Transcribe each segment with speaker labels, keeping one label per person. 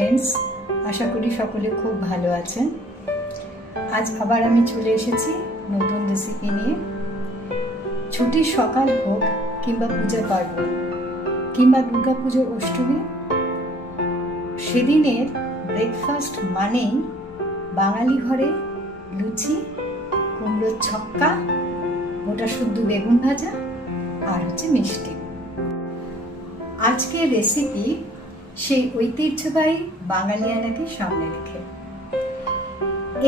Speaker 1: Friends আশা করি সকলে খুব ভালো আছেন। আজ আবার আমি চলে এসেছি নতুন রেসিপি নিয়ে। ছুটির সকাল হোক কিংবা পূজা পার্বণ, কিংবা দুর্গাপুজোর অষ্টমী, সেদিনের ব্রেকফাস্ট মানেই বাঙালি ঘরে লুচি, কুমড়োর ছক্কা, গোটা শুদ্ধ বেগুন ভাজা আর হচ্ছে মিষ্টি। আজকের রেসিপি সেই ঐতিহ্যবাহী বাঙালিয়ানাকে সামনে রেখে।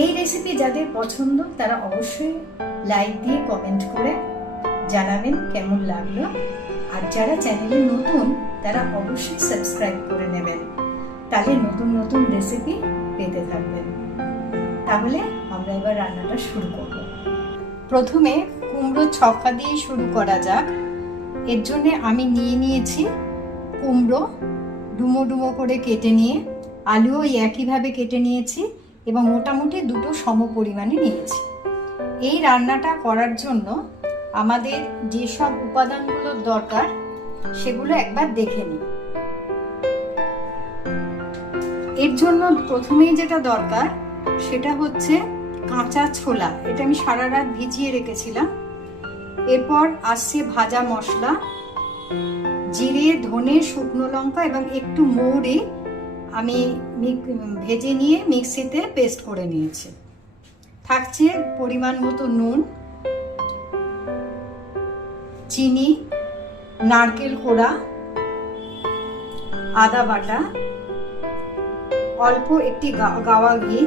Speaker 1: এই রেসিপি যাদের পছন্দ, তারা অবশ্যই লাইক দিয়ে কমেন্ট করে জানাবেন কেমন লাগল। আর যারা চ্যানেলে নতুন, তারা অবশ্যই সাবস্ক্রাইব করে নেবেন। তাহলে নতুন নতুন রেসিপি পেতে থাকবেন। তাহলে আমরা এবার রান্নাটা শুরু করব। প্রথমে কুমড়ো ছক্কা দিয়ে শুরু করা যাক। এর জন্য আমি নিয়ে নিয়েছি কুমড়ো ডুমো ডুমো করে কেটে নিয়ে, আলুও ওই একইভাবে কেটে নিয়েছি এবং মোটামুটি দুটো সম পরিমাণে নিয়েছি। এই রান্নাটা করার জন্য আমাদের যেসব উপাদানগুলোর দরকার, সেগুলো একবার দেখে নিই। এর জন্য প্রথমেই যেটা দরকার, সেটা হচ্ছে কাঁচা ছোলা। এটা আমি সারা রাত ভিজিয়ে রেখেছিলাম। এরপর আসছে ভাজা মশলা জিরে, ধনে, শুকনো লঙ্কা এবং একটু মৌরি আমি ভেজে নিয়ে মিক্সিতে পেস্ট করে নিয়েছি। থাকছে পরিমাণ মতো নুন, চিনি, নারকেল কোড়া, আদা বাটা, অল্প একটি গাওয়া ঘি,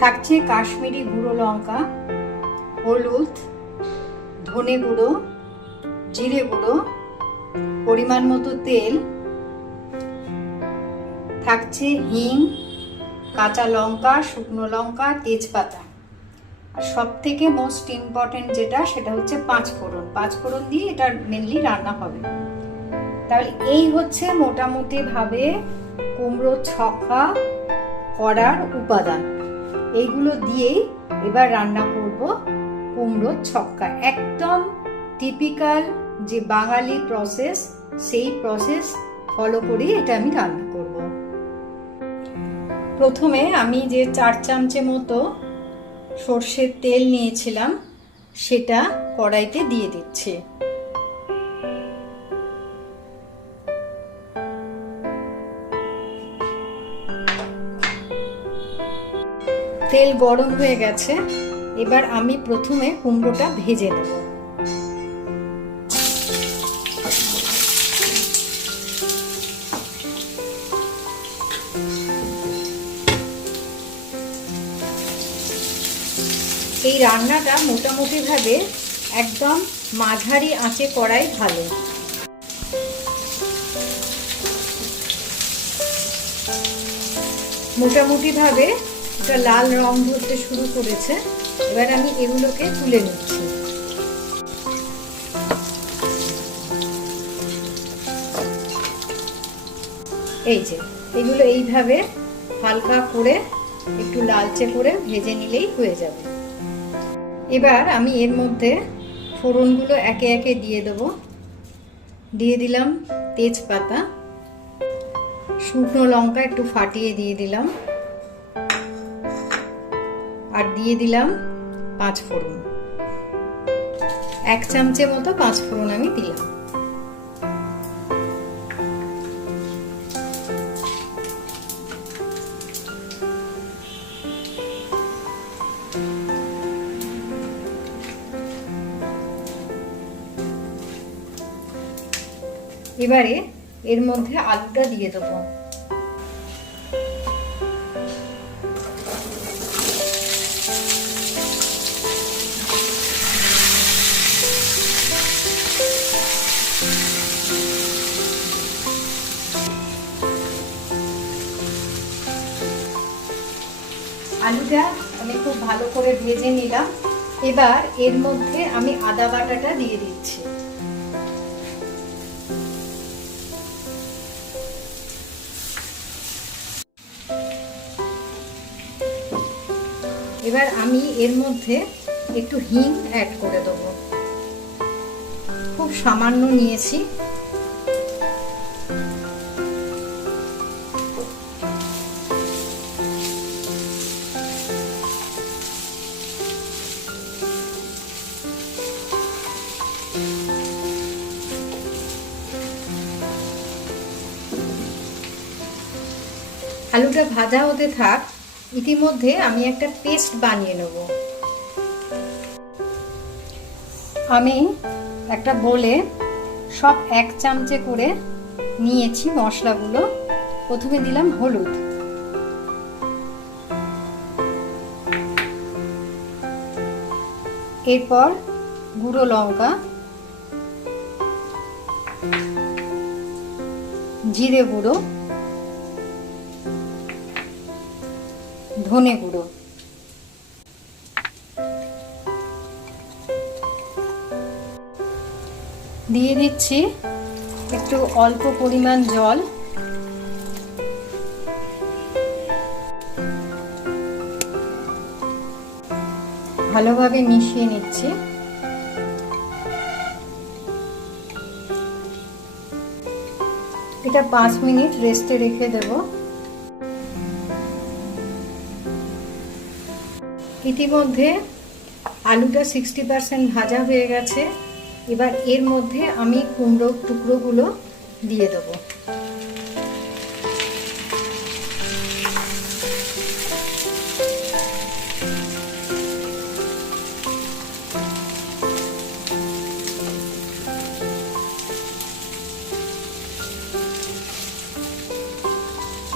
Speaker 1: থাকছে কাশ্মীরি গুঁড়ো লঙ্কা, হলুদ ধনে গুঁড়ো, জিরে গুঁড়ো, পরিমাণ মতো তেল, থাকছে হিং, কাঁচা লঙ্কা, শুকনো লঙ্কা, তেজপাতা। আর সব থেকে মোস্ট ইম্পর্টেন্ট যেটা, সেটা হচ্ছে পাঁচ ফোড়ন। পাঁচ ফোড়ন দিয়ে এটা মেনলি রান্না হবে। তাহলে এই হচ্ছে মোটামুটি ভাবে কুমড়ো, ছক্কা, করার উপাদান। এইগুলো দিয়েই এবার রান্না করব কুমড়ো ছক্কা, একদম টিপিক্যাল যে বাঙালি প্রসেস সেই প্রসেস ফলো করেই এটা আমি রান্না করব। প্রথমে আমি যে চার চামচে মতো সর্ষের তেল নিয়েছিলাম, সেটা কড়াইতে দিয়ে দিচ্ছি। তেল গরম হয়ে গেছে। এবার আমি প্রথমে কুমড়োটা ভেজে নেব। এই রান্নাটা মোটামুটিভাবে একদম মাঝারি আঁচে করাই ভালো। মোটামুটিভাবে এটা লাল রং ধরতে শুরু করেছে। এবার আমি এগুলোকে তুলে নিচ্ছি। এই যে, এগুলো এইভাবে হালকা করে একটু লালচে করে ভেজে নিলেই হয়ে যাবে। এবার আমি এর মধ্যে ফোড়নগুলো একে একে দিয়ে দেবো। দিয়ে দিলাম তেজপাতা, শুকনো লঙ্কা একটু ফাটিয়ে দিয়ে দিলাম। আর দিয়ে দিলাম পাঁচ ফোড়ন। এক চামচে মতো পাঁচ ফোড়ন আমি দিলাম। এবারে এর মধ্যে আলুটা দিয়ে দেবো। আমি খুব ভালো করে ভেজে নিলাম। এবার এর মধ্যে আমি আদা বাটাটা দিয়ে দিচ্ছি। এবার আমি এর মধ্যে একটু হিং অ্যাড করে দেবো। খুব সামান্য নিয়েছি। আলুটা ভাজা হতে থাক, ইতিমধ্যে আমি একটা পেস্ট বানিয়ে নেব। আমি একটা বলে সব এক চামচে করে নিয়েছি মশলাগুলো। প্রথমে দিলাম হলুদ। এরপর গুঁড়ো লঙ্কা, জিরে গুঁড়ো ধনে গুঁড়ো। দিয়ে দিচ্ছি একটু অল্প পরিমাণ জল। ভালোভাবে মিশিয়ে নিচ্ছি। এটা পাঁচ মিনিট রেস্টে রেখে দেব। ইতিমধ্যে আলুটা সিক্সটি পার্সেন্ট ভাজা হয়ে গেছে। এবার এর মধ্যে আমি কুমড়োর টুকরোগুলো দিয়ে দেবো।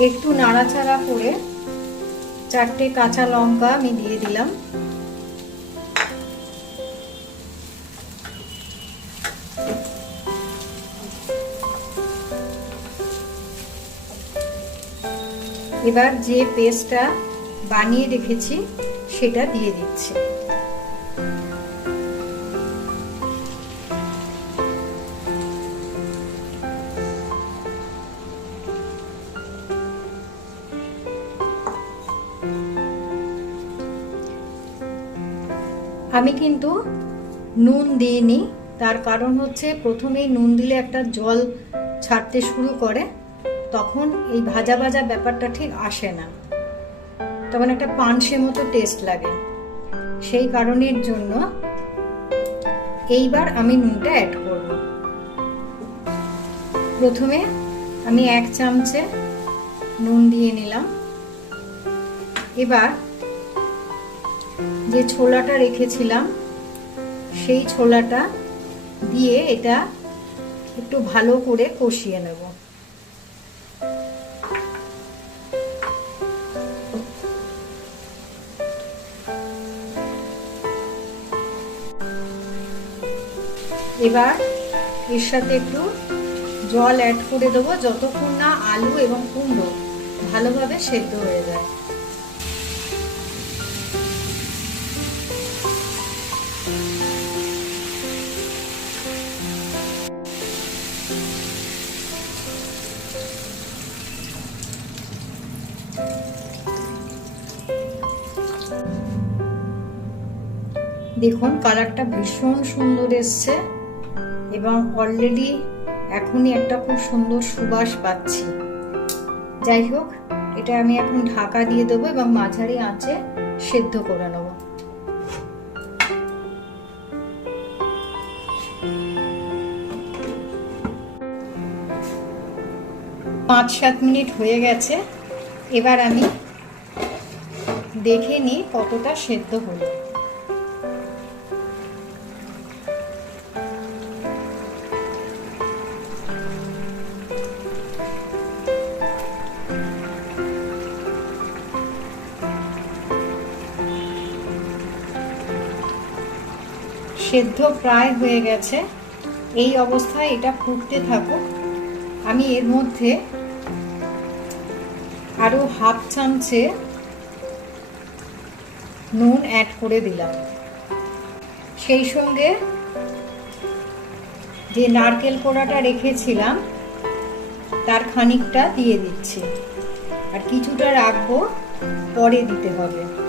Speaker 1: একটু নাড়াচাড়া করে চারটে কাঁচা লঙ্কা আমি দিয়ে দিলাম। এবার যে পেস্টটা বানিয়ে রেখেছি সেটা দিয়ে দিচ্ছি। আমি কিন্তু নুন দিইনি। তার কারণ হচ্ছে প্রথমেই নুন দিলে একটা জল ছাড়তে শুরু করে, তখন এই ভাজা ভাজা ব্যাপারটা ঠিক আসে না। তখন একটা পানসে মতো টেস্ট লাগে। সেই কারণের জন্য এইবার আমি নুনটা অ্যাড করব। প্রথমে আমি এক চামচে নুন দিয়ে নিলাম। এবার যে ছোলাটা রেখেছিলাম, সেই ছোলাটা দিয়ে এটা একটু ভালো করে কষিয়ে নেব। এবার এর সাথে একটু জল অ্যাড করে দেবো, যতক্ষণ না আলু এবং কুমড়ো ভালোভাবে সেদ্ধ হয়ে যায়। দেখুন, কালারটা ভীষণ সুন্দর এসছে এবং অলরেডি এখনই একটা খুব সুন্দর সুবাস পাচ্ছি। যাই হোক, এটা আমি এখন ঢাকা দিয়ে দেবো এবং মাঝারি আঁচে সেদ্ধ করে নেব। পাঁচ সাত মিনিট হয়ে গেছে, এবার আমি দেখে নিই কতটা সেদ্ধ হলো। সেদ্ধ প্রায় হয়ে গেছে। এই অবস্থায় এটা ফুটতে থাকুক। আমি এর মধ্যে আরও হাফ চামচে নুন অ্যাড করে দিলাম। সেই সঙ্গে যে নারকেল কোড়াটা রেখেছিলাম, তার খানিকটা দিয়ে দিচ্ছি। আর কিছুটা রাখব, পরে দিতে হবে।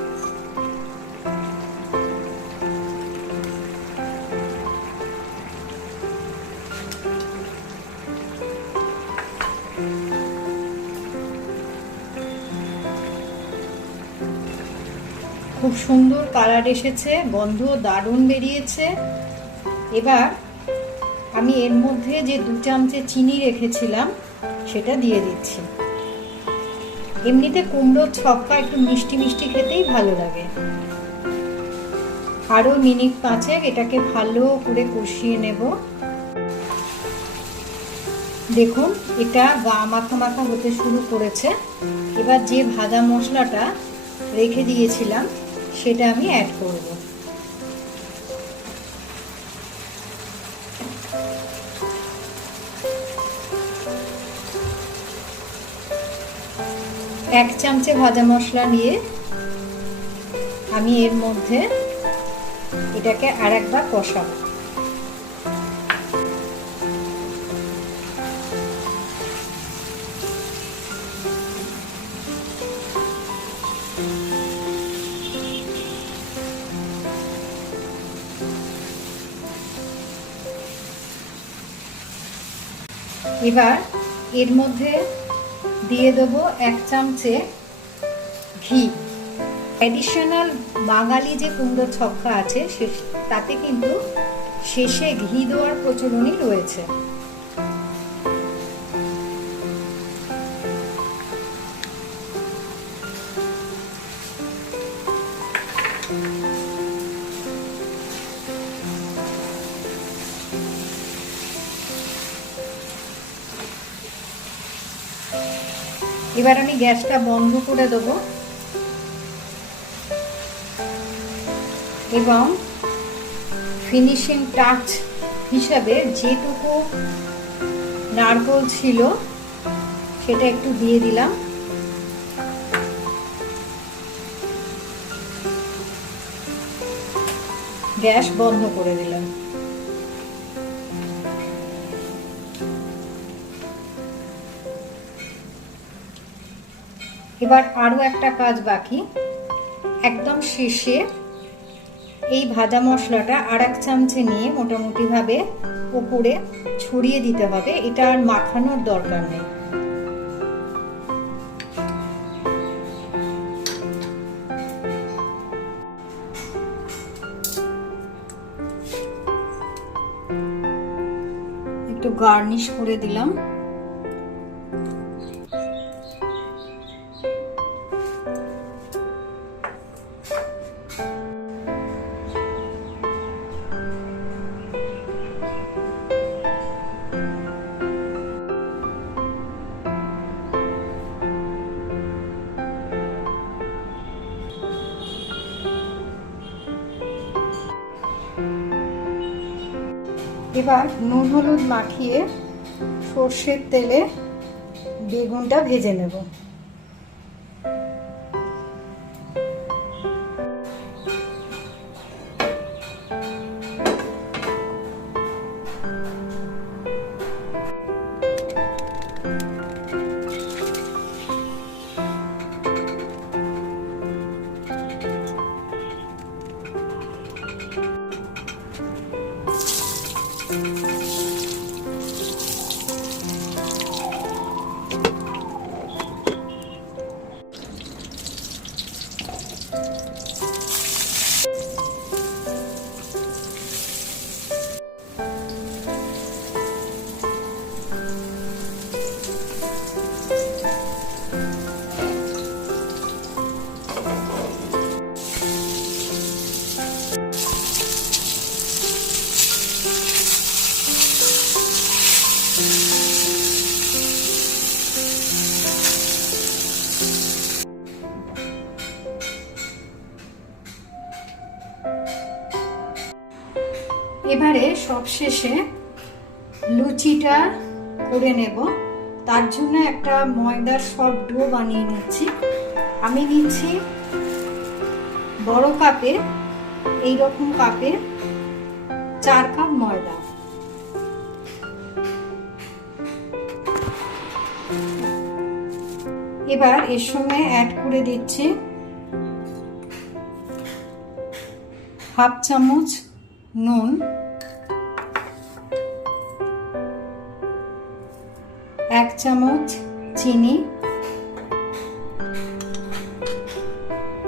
Speaker 1: সুন্দর কালার এসেছে, গন্ধ দারুণ বেরিয়েছে। এবার আমি এর মধ্যে যে দু চামচে চিনি রেখেছিলাম, সেটা দিয়ে দিচ্ছি। এমনিতে কুমড়োর ছক্কা একটু মিষ্টি মিষ্টি খেতেই ভালো লাগে। আরও মিনিট পাঁচেক এটাকে ভালো করে কষিয়ে নেব। দেখুন, এটা গা মাখা মাখা হতে শুরু করেছে। এবার যে ভাজা মশলাটা রেখে দিয়েছিলাম সেটা আমি অ্যাড করব। এক চামচে ভাজা মশলা নিয়ে আমি এর মধ্যে এটাকে আর একবার কষাবো। এবার এর মধ্যে দিয়ে দেবো এক চামচে ঘি। অ্যাডিশনাল বাঙালি যে কুমড়ো ছক্কা আছে তাতে কিন্তু শেষে ঘি দেওয়ার প্রচলনই রয়েছে। এবার আমি গ্যাসটা বন্ধ করে দেব। এবং ফিনিশিং টাচ হিসাবে যেটুকু নারকোল ছিল, সেটা একটু দিয়ে দিলাম। গ্যাস বন্ধ করে দিলাম। এবার আরও একটা কাজ বাকি। একদম শেষে এই ভাজা মশলাটা আর এক চামচে নিয়ে মোটামুটিভাবে উপরে ছড়িয়ে দিতে হবে। এটা আর মাখানোর দরকার নেই। একটু গার্নিশ করে দিলাম। এবার নুন হলুদ মাখিয়ে সর্ষের তেলে বেগুনটা ভেজে নেব। সবশেষে লুচিটা করে নেব। তার জন্য একটা ময়দার সব ডো বানিয়ে নিচ্ছি। আমি নিচ্ছি বড় কাপে এই রকম কাপে চার কাপ ময়দা। এবার এর সঙ্গে অ্যাড করে দিচ্ছি হাফ চামচ নুন। এক চামচ চিনি,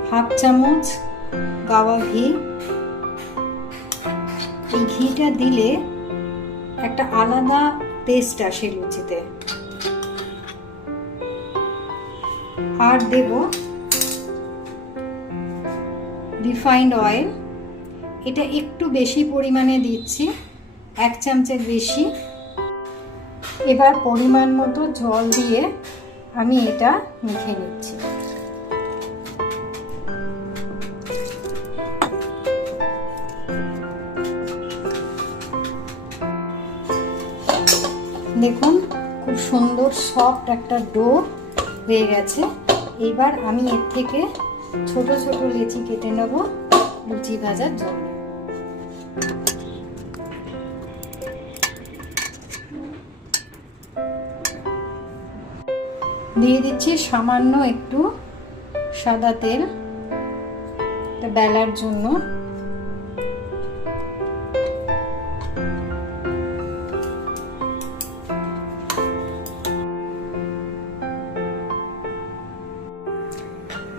Speaker 1: হাফ চামচ গাওয়া ঘি। এই ঘিটা দিলে একটা আলাদা টেস্ট আসে লুচিতে। আর দেব রিফাইন্ড অয়েল এটা একটু বেশি পরিমাণে দিচ্ছি, এক চামচের বেশি। এবার পরিমাণ মতো জল দিয়ে আমি এটা মেখে নিচ্ছি। দেখুন, খুব সুন্দর সফট একটা ডো হয়ে গেছে। এবার আমি এর থেকে ছোট ছোট লেচি কেটে নেব, লুচি ভাজার জন্য। দিয়ে দিচ্ছি সামান্য একটু সাদা তেল বেলার জন্য।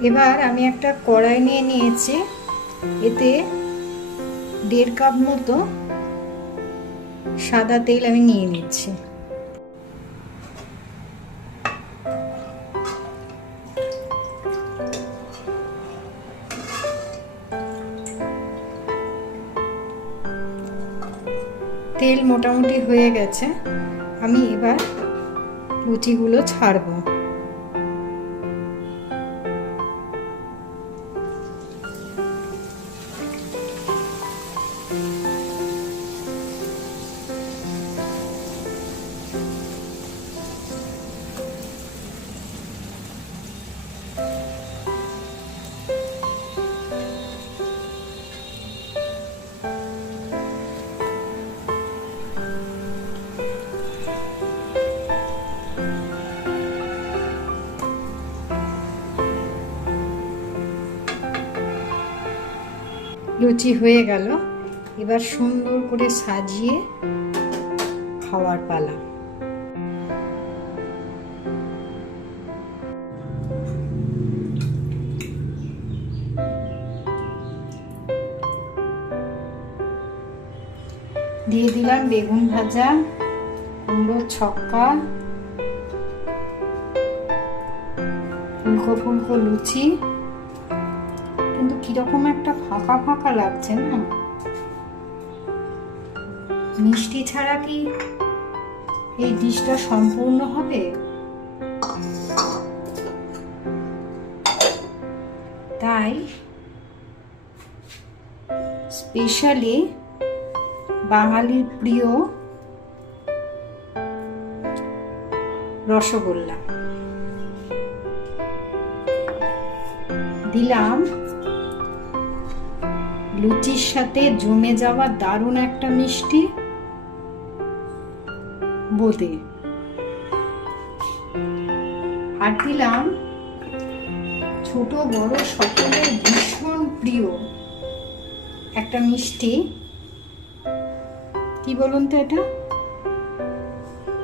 Speaker 1: এবার আমি একটা কড়াই নিয়ে নিয়েছি, এতে দেড় কাপ মতো সাদা তেল আমি নিয়ে নিচ্ছি। মোটামুটি হয়ে গেছে। আমি এবার লুচিগুলো ছাড়বো। লুচি হয়ে গেল। এবার সুন্দর করে সাজিয়ে খাওয়ার পালা। দিয়ে দিলাম বেগুন ভাজা, কুমড়োর ছক্কা, ফুলকো ফুলকো লুচি। কিন্তু কীরকম একটা ফাঁকা ফাঁকা লাগছে না? মিষ্টি ছাড়া কি এই ডিশটা সম্পূর্ণ হবে? তাই স্পেশালি বাঙালির প্রিয় রসগোল্লা। দিলাম। লুচির সাথে জমে যাওয়া দারুণ একটা মিষ্টি। বোঁদে আর দিলাম। ছোট, বড়, সকলের ভীষণ প্রিয় একটা মিষ্টি। কি বলুন তো এটা?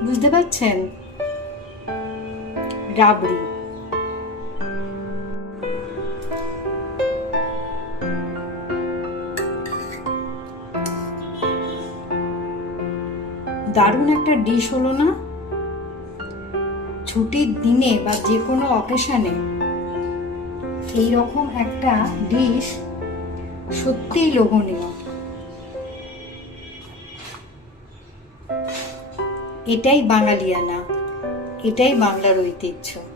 Speaker 1: বুঝতে পারছেন? রাবড়ি। দারুণ একটা ডিশ হলো না? ছুটির দিনে বা যে কোনো অকেশনে এইরকম একটা ডিশ সত্যিই লোভনীয়। এটাই বাঙালিয়ানা, এটাই বাংলার ঐতিহ্য।